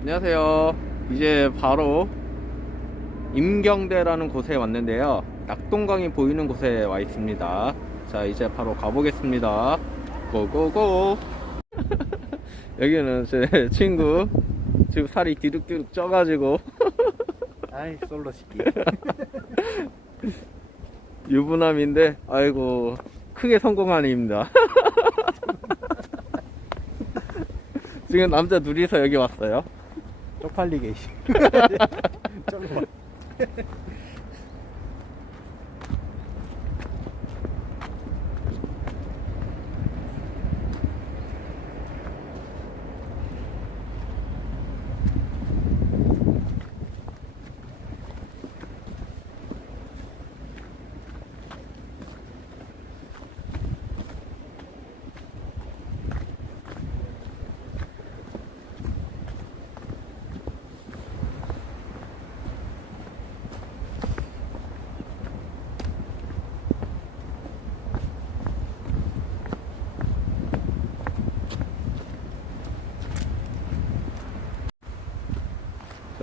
안녕하세요. 이제 바로 임경대라는 곳에 왔는데요. 낙동강이 보이는 곳에 와 있습니다. 자, 이제 바로 가보겠습니다. 고고고! 여기는 제 친구. 지금 살이 디룩디룩 쪄가지고 아이 솔로 시키 유부남인데, 아이고, 크게 성공한 입니다. 지금 남자 둘이서 여기 왔어요. 쪽팔리게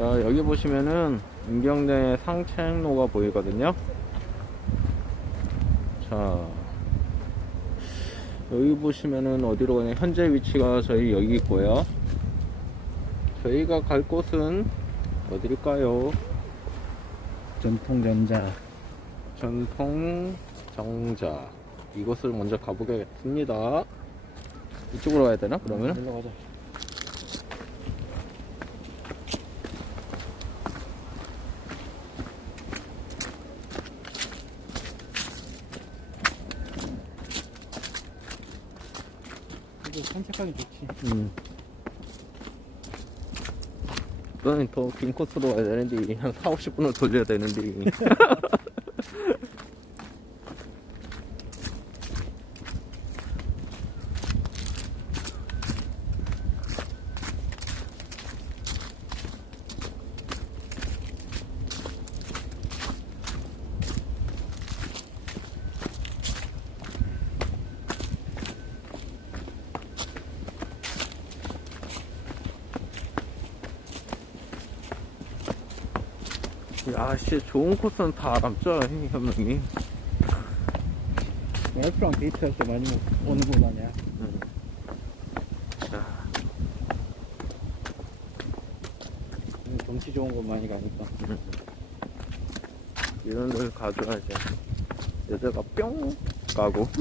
자 여기 보시면은 임경대 상책로가 보이거든요. 자 여기 보시면은 어디로 가냐? 현재 위치가 저희 여기 있고요. 저희가 갈 곳은 어딜까요? 전통전자. 전통 정자. 이곳을 먼저 가보겠습니다. 이쪽으로 가야 되나 그러면 일로 가자 산책하기 좋지 음. 너는 더 긴 코스로 가야 되는데 한 4, 50분을 돌려야 되는데 야 씨 좋은 코스는 다이 현명이? 와이프랑 데이트할 때 많이 먹- 오는 곳 아니야? 자, 음, 경치 좋은 곳 많이 가니까. 이런 걸 가져야지. 여자가 뿅 가고.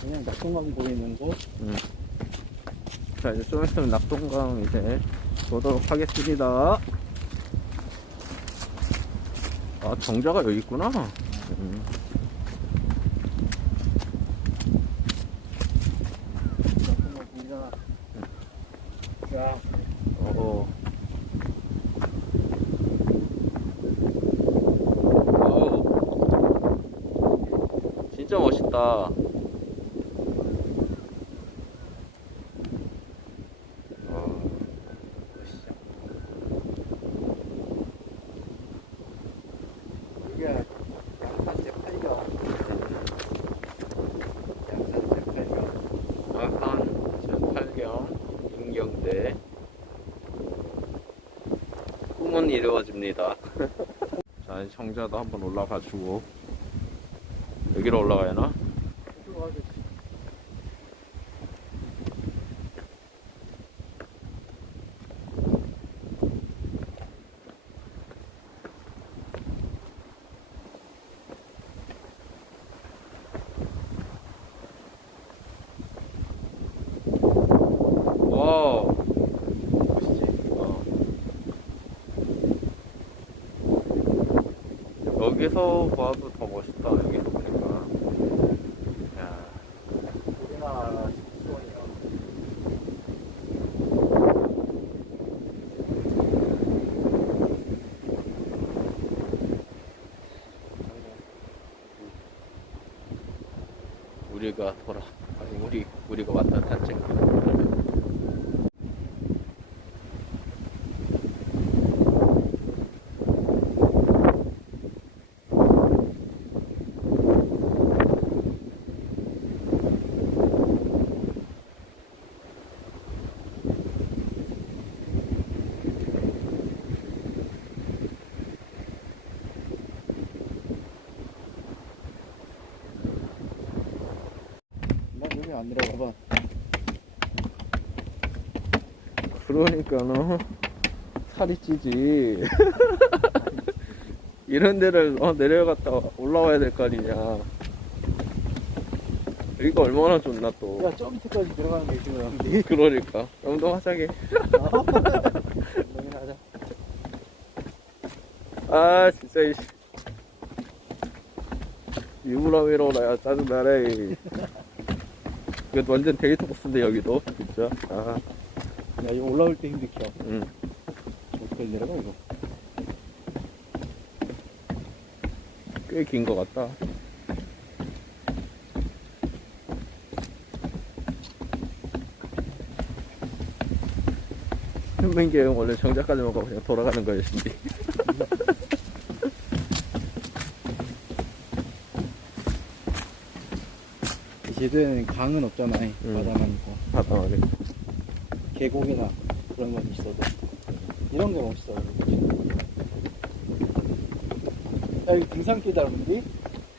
그냥 낙동강 보이는 곳 음. 자 이제 좀 있으면 낙동강 이제 보도록 하겠습니다 아 정자가 여기 있구나 음. 어. 아우. 진짜 멋있다. 어, 이게 양산제 팔겨 양산제 팔겨 아산 제8경 임경대 이루어집니다. 자, 청자도 한번 올라가 주고 여기로 올라가야 하나? 와우. 멋있지? 어. 여기서 봐도 더 멋있다 여기서 보니까. 야, 우리나라 수원이야. 우리가 돌아 아니 우리 우리가 왔던 산책 안 내려가봐. 그러니까 너 살이 찌지. 이런 데를 어, 내려갔다 올라와야 될 거 아니냐. 여기가 얼마나 좋나 또. 야, 저 밑에까지 들어가는 게 중요한데. 그러니까 운동하자게. 운동이나 하자. 아 진짜 이씨. 유부남이로 나야 짜증나네. 이거 완전 데이터 코스인데 여기도 진짜. 아, 야, 이거 올라올 때 힘들켜. 응. 어떻게 내려가, 이거? 꽤 긴 것 같다. 현민기 형 원래 정자까지만 가고 그냥 돌아가는 거였는데. 이 제도에는 강은 없잖아. 바다만 있고. 하다 말이. 계곡이나 그런 건 있어도. 이런 게 멋있어. 야, 여기 등산길 닮은데?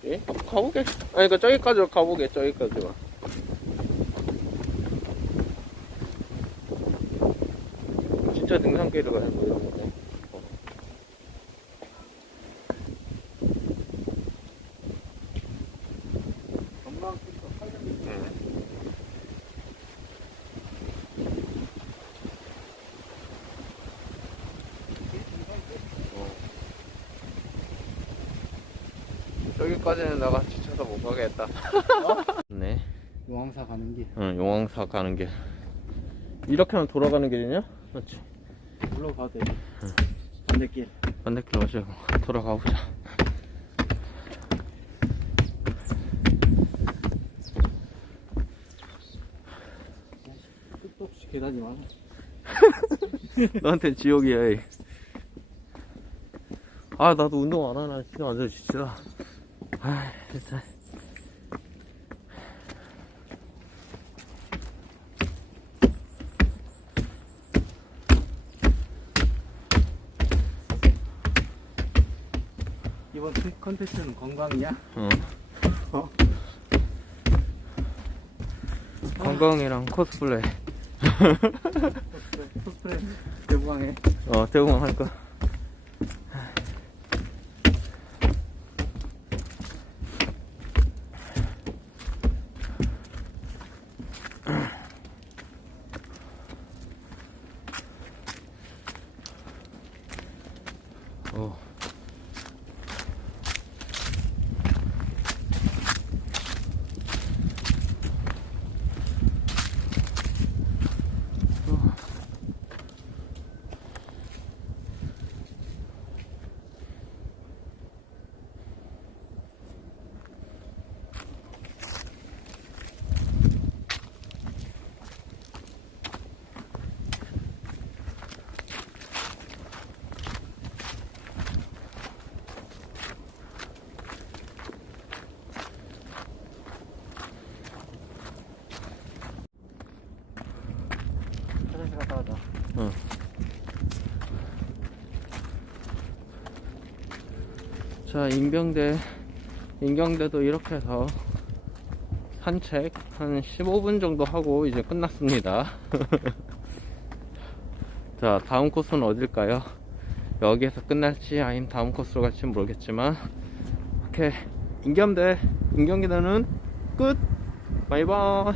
예? 가보게. 아니, 그러니까 저기까지 가보게, 저기까지만. 진짜 등산길을 가는 이거. 전망길도 살짝 저기 까지는 내가 지쳐서 못 가겠다. 네. 용왕사 가는 길. 응, 용왕사 가는 길. 이렇게만 돌아가는 길이냐? 그렇지. 올라가도 돼. 반대길. 반대길 마시고 돌아가 보자. 끝도 없이 계단이 많아. 너한테 지옥이야. 이. 아 나도 운동 안 하나 진짜 완전 지치다. 아 진짜. 이번 컨텐츠는 건강이야? 어. 어? 관광이랑 코스플레이. 코스프레, 코스프레 대부강에. 어 대공원 할 거. 어. 화장실 갔다 가자. 자, 인병대, 인경대도 이렇게 해서 산책 한 15분 정도 하고 이제 끝났습니다. 자, 다음 코스는 어딜까요? 여기에서 끝날지 아니면 다음 코스로 갈지 모르겠지만, 이렇게 인경대, 인경대는 끝! 바이바이!